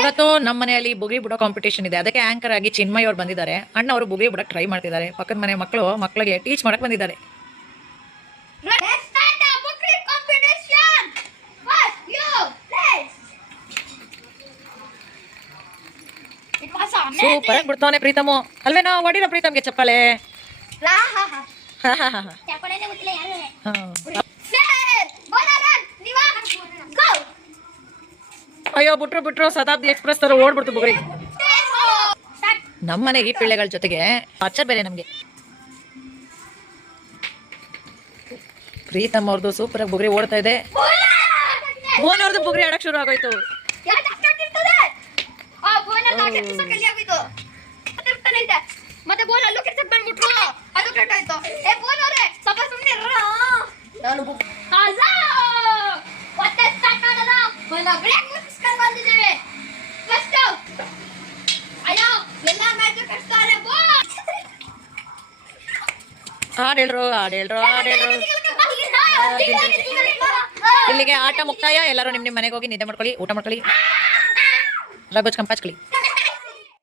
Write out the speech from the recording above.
ಇವತ್ತು ನಮ್ಮ ಮನೆಯಲ್ಲಿ ಬುಗಿ ಬಿಡೋ ಕಾಂಪಿಟೇಷನ್ ಇದೆ. ಅದಕ್ಕೆ ಆಂಕರ್ ಆಗಿ ಚಿನ್ಮಯ್ ಅವ್ರು ಬಂದಿದ್ದಾರೆ. ಅಣ್ಣ ಅವರು ಬುಗಿ ಬಿಡಕ್ ಟ್ರೈ ಮಾಡ್ತಿದ್ದಾರೆ. ಪಕ್ಕದ ಮನೆ ಮಕ್ಕಳಿಗೆ ಟೀಚ್ ಮಾಡಕ್ ಬಂದಿದ್ದಾರೆ. ಸೂಪರ್ ಆಗಿ ಬಿಡ್ತಾನೆ ಪ್ರೀತಮು. ಅಲ್ವೇನೋ ಹೊಡಿರೋ ಪ್ರೀತಮ್ಗೆ ಚಪ್ಪಾಳೆ. ಅಯ್ಯೋ ಬಿಟ್ರು ಶತಾಬ್ದಿ ಎಕ್ಸ್ಪ್ರೆಸ್ ತರ ಓಡ್ಬಿಡ್ತು ಬುಗ್ರಿ. ನಮ್ಮನೆ ಈ ಪಿಳ್ಳೆಗಳ ಜೊತೆಗೆ ಅಚ್ಚರ್ ಬೇರೆ ನಮ್ಗೆ. ಪ್ರೀತಮ್ ಅವ್ರದ್ದು ಸೂಪರ್ ಆಗಿ ಬುಗ್ರಿ ಓಡ್ತಾ ಇದೆ. ಬೋನ್ ಅವ್ರದ್ದು ಬುಗ್ರಿ ಆಡಕ್ ಶುರು ಆಗೋಯ್ತು. ಮತ್ತೆ ಬೋಲ್ ಅಲ್ಲೂ ಕೆಲ್ಸಕ್ಕೆ ಬಂದ್ಬಿಟ್ರು. ಅದು ಕೆಟ್ಟಾಯ್ತು. ಏ ಬೋಲ್ ಅವರೇ ಸ್ವಲ್ಪ ಸುಮ್ಮನೆ ನಾನು ಮತ್ತೆ ಸ್ಟಾರ್ಟ್ ಮಾಡೋಣ. ಬ್ರೇಕ್ ಮುಗಿಸ್ಕೊಂಡು ಬಂದಿದ್ದೇವೆ. ಫಸ್ಟ್ ಅಯ್ಯೋ ಎಲ್ಲ ಮ್ಯಾಚ್ ಕಟ್ತಾರೆ. ಹಾಡೇಳ್ರು ಇಲ್ಲಿಗೆ ಆಟ ಮುಕ್ತಾಯ. ಎಲ್ಲರೂ ನಿಮ್ ಮನೆಗೆ ಹೋಗಿ ನಿದ್ದೆ ಮಾಡ್ಕೊಳ್ಳಿ, ಊಟ ಮಾಡ್ಕೊಳ್ಳಿ, ಲಗೋಜ್ ಕಂಪಾಚ್ಕೊಳ್ಳಿ.